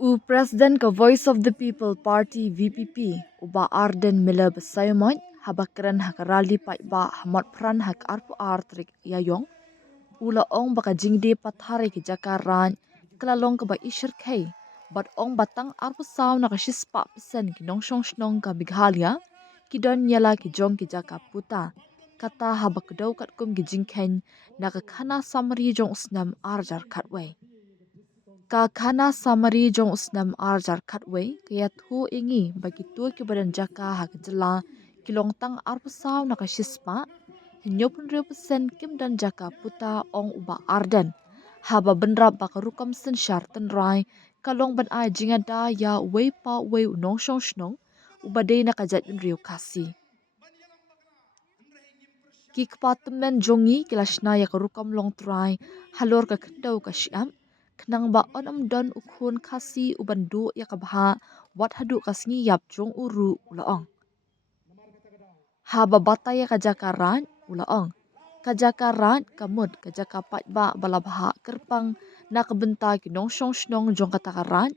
President ka Voice of the People Party VPP uba Arden Miller Besaymoy habakran hakarali pa iba hamot pran hak arpu artrik yayong ula ong baka jingde pathare ki jakaran klalong ka ba ishir kay bat ong batang arpu saw na kashispa pesen ki nongshong shnong ka bighalia ki don nyala ki jong ki jaka puta kata habakdaw kat kum ki jingken na ka khana samari jong usnam arjar khatway ka khana samari jong usnam arjar khatway kaya thu ingi bagi tu ki badan jaka hak jela kilong tang arpu saw na kashispa Nyopun represent kim dan jaka puta ong uba arden. Haba benrap baka rukam sen syartan rai kalong ban ai jinga da ya wei pa wei unong shong shnong uba de na kajat riu kasi. Ki kepatemen jongi kilashna ya rukam long trai halor ka kendau ka syam kenang ba on don ukun kasi uban du ya kabha wat hadu kasngi yap jong uru ulaong. Haba bataya kajakaran ulaong. Kajakaran kamut kajakapat ba balabha kerpang na kabenta ki nong shong shnong jong katakaran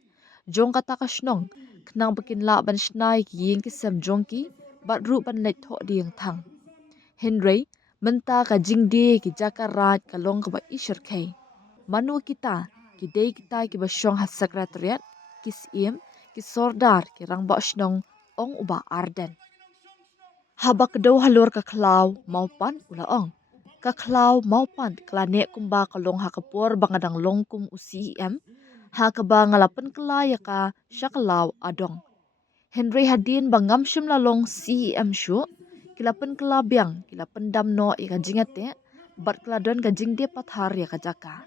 jong kataka shnong kenang bakin la ban shnai ki ying kisem jongki bat ru ban let tho diang thang. Henry menta ka jingde ki jakarat kalong ka ba ishar kay. Manu kita ki day kita ki ba shong hat sekretariat ki sim ki sordar ki rangba shnong ong uba arden. Habak daw halor ka klaw maupan ulaong. Ka klaw maupan klane kumba kalong hakapor bangadang longkum UCM hakaba ngalapan kelaya ka syakalaw adong. Henry Hadin bangam shim lalong CEM shu kilapan kelabyang kilapan damno ika jingate bat keladon ka jingde pathar ya ka jaka.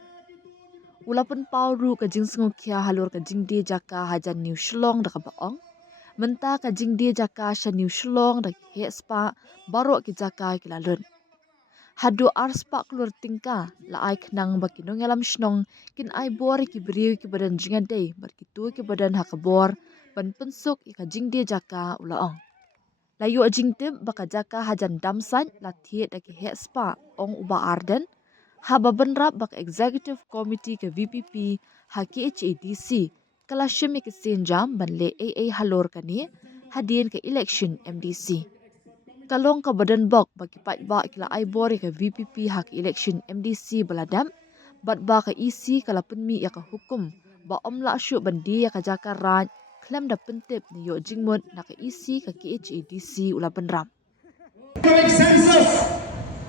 Ulapan pauru ka jingsengu kia halor ka jingde jaka hajan New Shillong da ka baong. Menta ka jingde jaka sha New Shillong da he spa baro ki jaka kilalun. Hadu arspa keluar tingka la ai kenang baki nong alam shnong kin ai bor ki beriu ki badan jinga day berkitu ki badan hakabor ban pensuk ika jingde jaka ulaong. Layu jingtim baka jaka hajan damsan la thie da ki he spa ong uba arden haba benrap baka executive committee ke VPP haki HADC kala shimi ke senjam ban le AA halor kani hadin ke election MDC. Kalong ka badan bok bagi pat ba kila ai bori ka VPP hak election MDC baladam bat ba ka EC kala penmi ya ka hukum ba omla syu bandi ya ka jakaran klem da pentip ni yo jingmut na ka EC ka KHADC ula benram. Census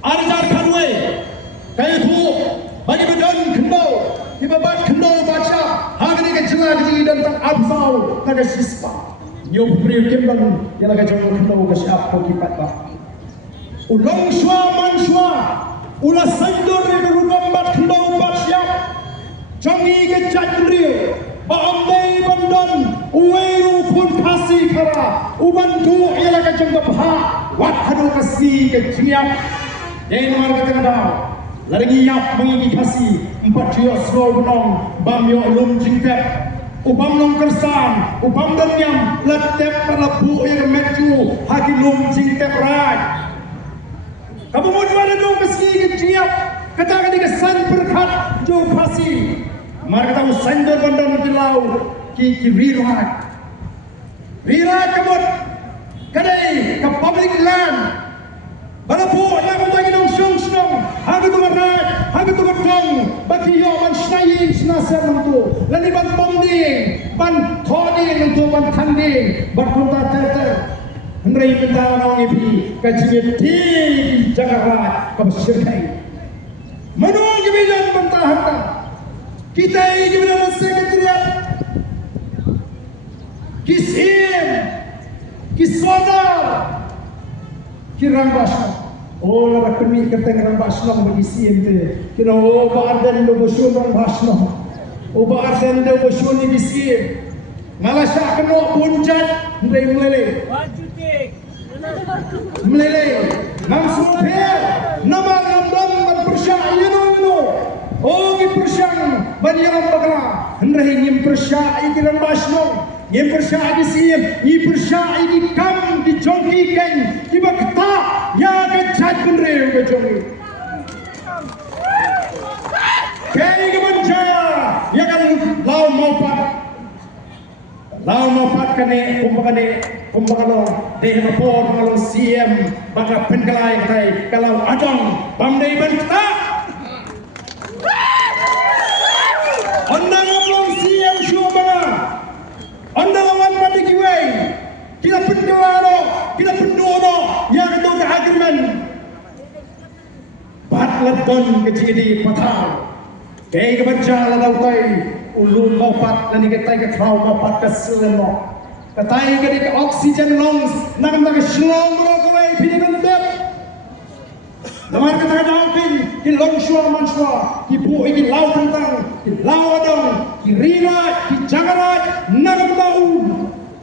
arjar kanway kaya tu bagi badan kendau ibabat kendau baca hagani ka jela di dan tak absau kada sispa nyo priu kembang yang laga jong kendau ka siap ko kipat ba ulong shwa man shwa ula sandur ni rugam bat kendau bat siap jongi ke jatrio ba amdai bandan uweiru pun kasi kara ubantu yang laga jong ba wat hadu kasi ke jiap den mar ka tengah lagi yap mengingi kasi 4 jio slow benong bam yo lum jingtep ubam long kersan ubam danyam letep palabu yang meju haki lum jingtep raj kamu mau mana dong meski jiap kata ketika san berkat jo kasi mar kata sandor bandang dilau ki rirat kamut kadai ke public land balabu yang bagi dong shong habi tu berat habi tu betong bagi yo ban shnai snasar tu lani ban pomding ban thoding tu ban thanding ban kunta ter hendrai benda nong ipi kajige ti jagara ka sirkai manong gibijan banta hatta kita ini gibijan sekretariat kisim kisodar kirambas oh la kami kateng rang basnong bagi sien te kino oh baadan do bosun rang basnong oh baadan do bosun ni bisiem ngalasya keno punjat ndai melele nam super nama ngambang ban persya yeno oh gi persyang ban yang bagla ndai ngim persya ikiran basnong ngim persya di siem ni persya iki kam di jongki ken ki bakta ya ke chat penreu ke jongi kei ke banjaya ya kan lau maupat Lau mapat kane kumbakalo deh rapor kalau CM baka penkelai kai kalau adong pamdai banta ondang ngomong CM syuba ondang ngomong pada kiwai kita penkelaro kita pendono yang itu ke agreement batlet don kecili patah kayak kebaca lau tai ulun mapat dan diketai ke kau mapat ke seleno ketai ke oksigen lungs nak ke selong merokoi pilih bendep namar kata daupin ki longshua manshua ki bu ki lau tentang ki lau adong ki rina ki jagarat nak bau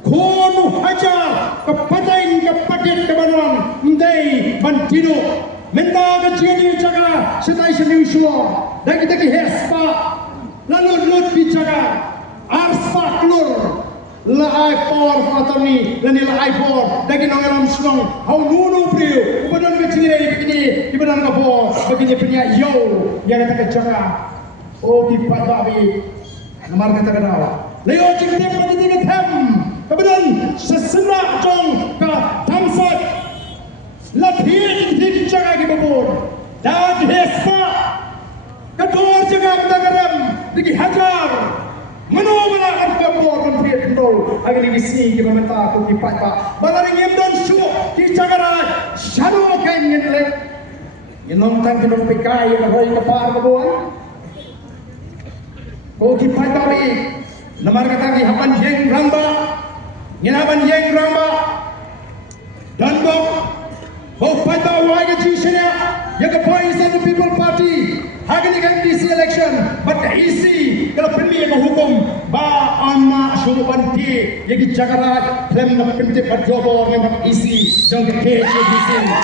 kono haja ke patain ke paket ke banon ndai bantino menda ke jadi jaga setai senyusua dan kita ki hespa lalu lut bicara arsa klur laai por fatami dan laai por daging orang senang hau nunu priu kemudian begini kemudian kapor begini punya yo yang kita kejaga oh kipat babi nomor kata kenal leo cikte pada tiga tem kemudian sesenak jong ke tamsat latihan dijaga di babur dan hespa kedua jaga menagaram lagi hajar menolak akan babur menteri kendol agar isi kita minta tu kipat pak balaring yang don syuk dijaga shadow kain ngelet yang nonton kita pekai yang roy kepar babur ko kipat babi nomor kata ki hapan yeng ramba nginaban yeng ramba dan bok pada wajah jisnya yang kepoin satu people party hari ini kan DC election pada isi kalau pemilih yang hukum ba amma syuruh banti yang di Jakarta klaim nak pemilih berjodoh memang isi jangan kece di sini